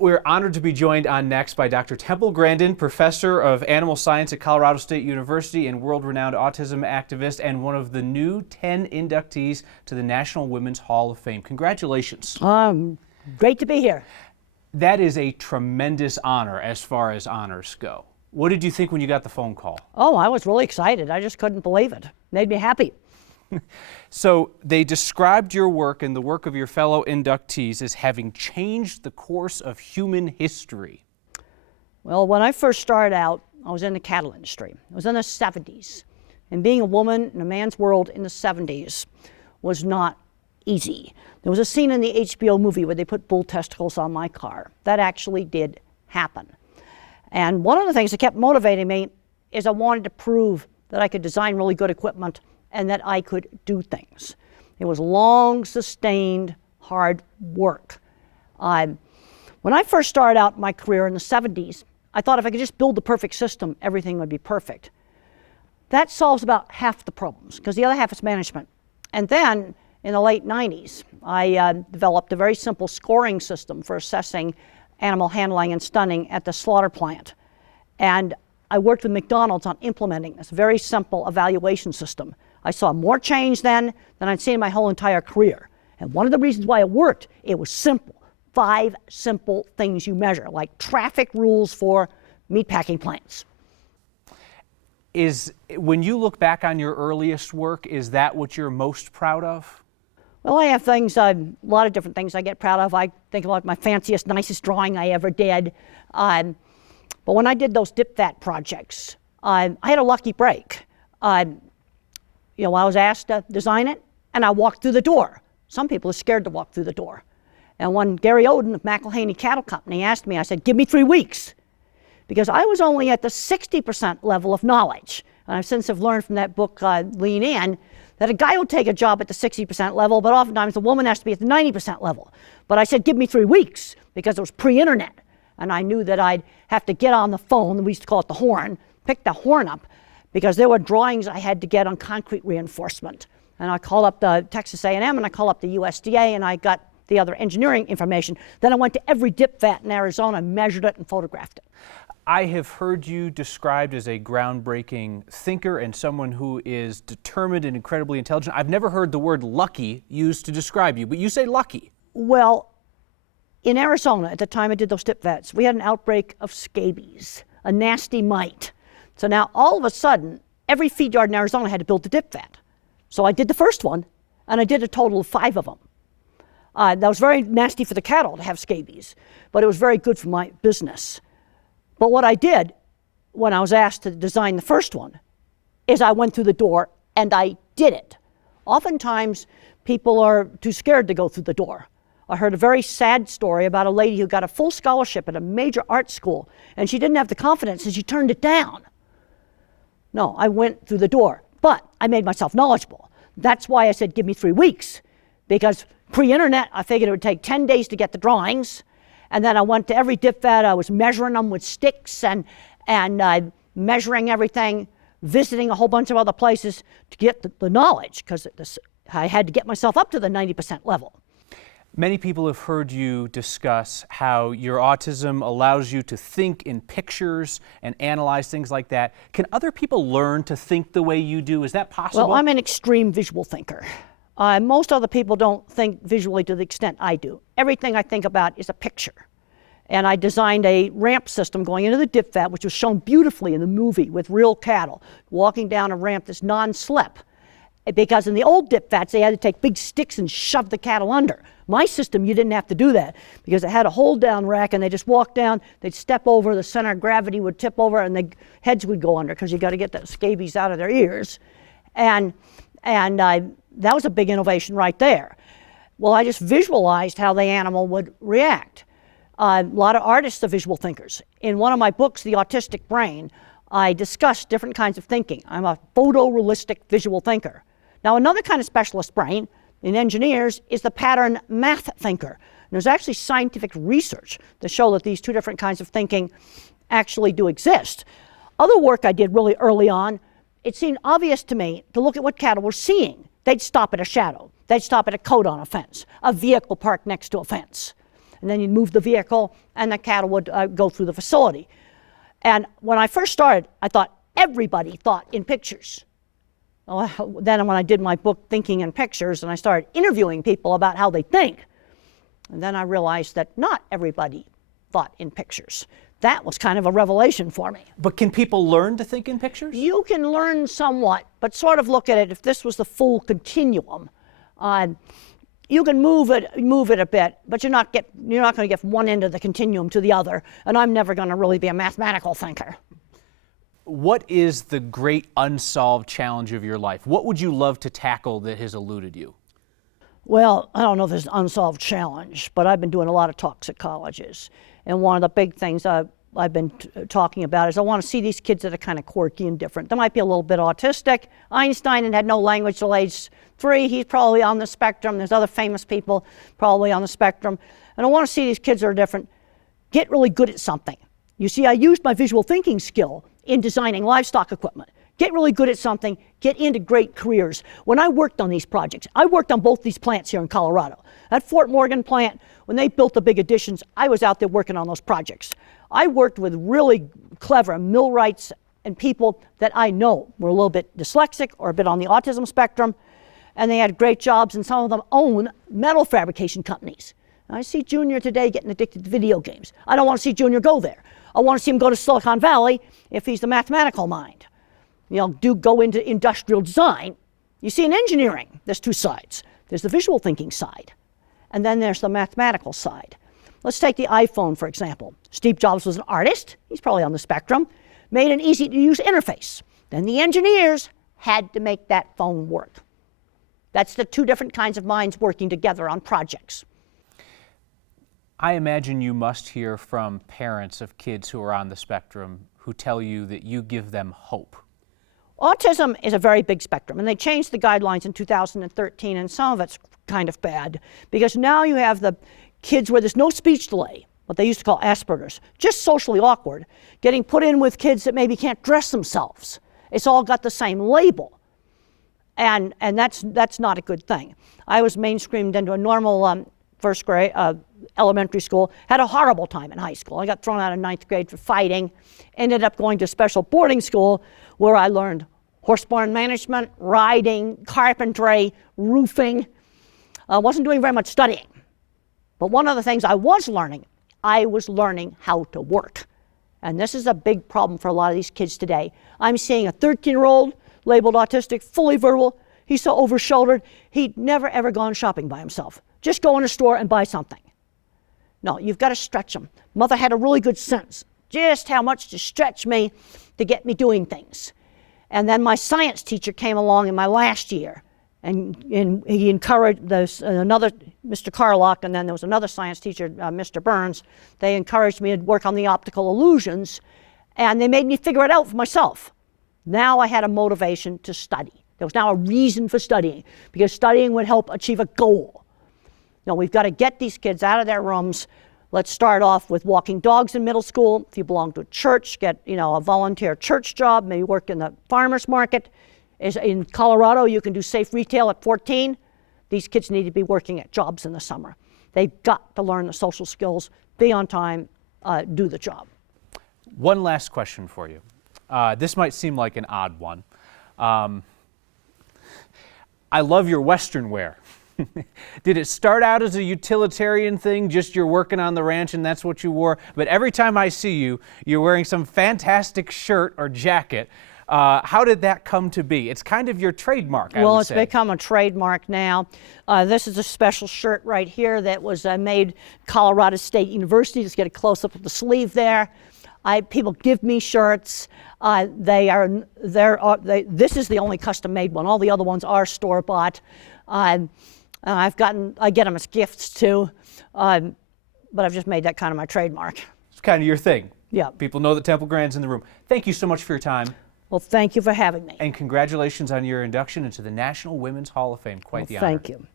We're honored to be joined on Next by Dr. Temple Grandin, professor of animal science at Colorado State University and world-renowned autism activist, and one of the new 10 inductees to the National Women's Hall of Fame. Congratulations. Great to be here. That is a tremendous honor as far as honors go. What did you think when you got the phone call? Oh, I was really excited. I just couldn't believe it. Made me happy. So they described your work and the work of your fellow inductees as having changed the course of human history. Well, when I first started out, I was in the cattle industry. It was in the 70s. And being a woman in a man's world in the 70s was not easy. There was a scene in the HBO movie where they put bull testicles on my car. That actually did happen. And one of the things that kept motivating me is I wanted to prove that I could design really good equipment and that I could do things. It was long, sustained, hard work. When I first started out my career in the 70s, I thought if I could just build the perfect system, everything would be perfect. That solves about half the problems, because the other half is management. And then, in the late 90s, I developed a very simple scoring system for assessing animal handling and stunning at the slaughter plant. And I worked with McDonald's on implementing this very simple evaluation system. I saw more change then than I'd seen in my whole entire career. And one of the reasons why it worked, it was simple. 5 simple things you measure, like traffic rules for meatpacking plants. When you look back on your earliest work, is that what you're most proud of? Well, I have things, a lot of different things I get proud of. I think about my fanciest, nicest drawing I ever did. But when I did those dip fat projects, I had a lucky break. I was asked to design it, and I walked through the door. Some people are scared to walk through the door. And when Gary Oden of McElhaney Cattle Company asked me, I said, give me 3 weeks. Because I was only at the 60% level of knowledge. And I've since have learned from that book, Lean In, that a guy will take a job at the 60% level, but oftentimes the woman has to be at the 90% level. But I said, give me 3 weeks, because it was pre-internet. And I knew that I'd have to get on the phone, we used to call it the horn, pick the horn up, because there were drawings I had to get on concrete reinforcement. And I called up the Texas A&M, and I called up the USDA, and I got the other engineering information. Then I went to every dip vat in Arizona, measured it, and photographed it. I have heard you described as a groundbreaking thinker and someone who is determined and incredibly intelligent. I've never heard the word lucky used to describe you, but you say lucky. Well, in Arizona, at the time I did those dip vats, we had an outbreak of scabies, a nasty mite. So now, all of a sudden, every feed yard in Arizona had to build a dip vat. So I did the first one, and I did a total of 5 of them. That was very nasty for the cattle to have scabies, but it was very good for my business. But what I did when I was asked to design the first one is I went through the door and I did it. Oftentimes, people are too scared to go through the door. I heard a very sad story about a lady who got a full scholarship at a major art school, and she didn't have the confidence and she turned it down. No, I went through the door, but I made myself knowledgeable. That's why I said, give me 3 weeks, because pre-internet, I figured it would take 10 days to get the drawings, and then I went to every dip vat. I was measuring them with sticks and measuring everything, visiting a whole bunch of other places to get the knowledge, because I had to get myself up to the 90% level. Many people have heard you discuss how your autism allows you to think in pictures and analyze things like that. Can other people learn to think the way you do? Is that possible? Well, I'm an extreme visual thinker. Most other people don't think visually to the extent I do. Everything I think about is a picture. And I designed a ramp system going into the dip vat, which was shown beautifully in the movie with real cattle walking down a ramp that's non-slip. Because in the old dip vats, they had to take big sticks and shove the cattle under. My system, you didn't have to do that, because it had a hold-down rack, and they just walked down, they'd step over, the center of gravity would tip over, and the heads would go under, because you got to get the scabies out of their ears. And that was a big innovation right there. Well, I just visualized how the animal would react. A lot of artists are visual thinkers. In one of my books, The Autistic Brain, I discuss different kinds of thinking. I'm a photorealistic visual thinker. Now, another kind of specialist brain in engineers is the pattern math thinker. And there's actually scientific research to show that these 2 different kinds of thinking actually do exist. Other work I did really early on, it seemed obvious to me to look at what cattle were seeing. They'd stop at a shadow. They'd stop at a coat on a fence, a vehicle parked next to a fence. and then you'd move the vehicle, and the cattle would go through the facility. And when I first started, I thought everybody thought in pictures. Well, then when I did my book, Thinking in Pictures, and I started interviewing people about how they think, and then I realized that not everybody thought in pictures. That was kind of a revelation for me. But can people learn to think in pictures? You can learn somewhat, but sort of look at it, if this was the full continuum, you can move it a bit, but you're not going to get from one end of the continuum to the other, and I'm never going to really be a mathematical thinker. What is the great unsolved challenge of your life? What would you love to tackle that has eluded you? Well, I don't know if there's an unsolved challenge, but I've been doing a lot of talks at colleges. And one of the big things I've been talking about is I want to see these kids that are kind of quirky and different. They might be a little bit autistic. Einstein had no language till age 3. He's probably on the spectrum. There's other famous people probably on the spectrum. And I want to see these kids that are different get really good at something. You see, I used my visual thinking skill in designing livestock equipment. Get really good at something, get into great careers. When I worked on these projects, I worked on both these plants here in Colorado. That Fort Morgan plant, when they built the big additions, I was out there working on those projects. I worked with really clever millwrights and people that I know were a little bit dyslexic or a bit on the autism spectrum, and they had great jobs, and some of them own metal fabrication companies. I see Junior today getting addicted to video games. I don't want to see Junior go there. I want to see him go to Silicon Valley if he's the mathematical mind. Go into industrial design. You see, in engineering, there's two sides. There's the visual thinking side, and then there's the mathematical side. Let's take the iPhone, for example. Steve Jobs was an artist. He's probably on the spectrum. Made an easy-to-use interface. Then the engineers had to make that phone work. That's the two different kinds of minds working together on projects. I imagine you must hear from parents of kids who are on the spectrum who tell you that you give them hope. Autism is a very big spectrum, and they changed the guidelines in 2013, and some of it's kind of bad, because now you have the kids where there's no speech delay, what they used to call Asperger's, just socially awkward, getting put in with kids that maybe can't dress themselves. It's all got the same label, and that's not a good thing. I was mainstreamed into a normal first grade, elementary school, had a horrible time in high school. I got thrown out of 9th grade for fighting, ended up going to special boarding school where I learned horse barn management, riding, carpentry, roofing. I wasn't doing very much studying. But one of the things I was learning how to work. And this is a big problem for a lot of these kids today. I'm seeing a 13-year-old labeled autistic, fully verbal. He's so over-shouldered, he'd never ever gone shopping by himself. Just go in a store and buy something. No, you've got to stretch them. Mother had a really good sense just how much to stretch me to get me doing things. And then my science teacher came along in my last year, and he encouraged another Mr. Carlock, and then there was another science teacher, Mr. Burns. They encouraged me to work on the optical illusions, and they made me figure it out for myself. Now I had a motivation to study. There was now a reason for studying, because studying would help achieve a goal. Now we've got to get these kids out of their rooms. Let's start off with walking dogs in middle school. If you belong to a church, get a volunteer church job, maybe work in the farmer's market. In Colorado, you can do safe retail at 14. These kids need to be working at jobs in the summer. They've got to learn the social skills, be on time, do the job. One last question for you. This might seem like an odd one. I love your Western wear. Did it start out as a utilitarian thing, just you're working on the ranch and that's what you wore? But every time I see you, you're wearing some fantastic shirt or jacket. How did that come to be? It's kind of your trademark, I would say. Well, it's become a trademark now. This is a special shirt right here that was made Colorado State University. Just get a close-up of the sleeve there. People give me shirts. This is the only custom-made one. All the other ones are store-bought. I get them as gifts too, but I've just made that kind of my trademark. It's kind of your thing. Yeah. People know that Temple Grandin's in the room. Thank you so much for your time. Well, thank you for having me. And congratulations on your induction into the National Women's Hall of Fame. Quite the honor. Thank you.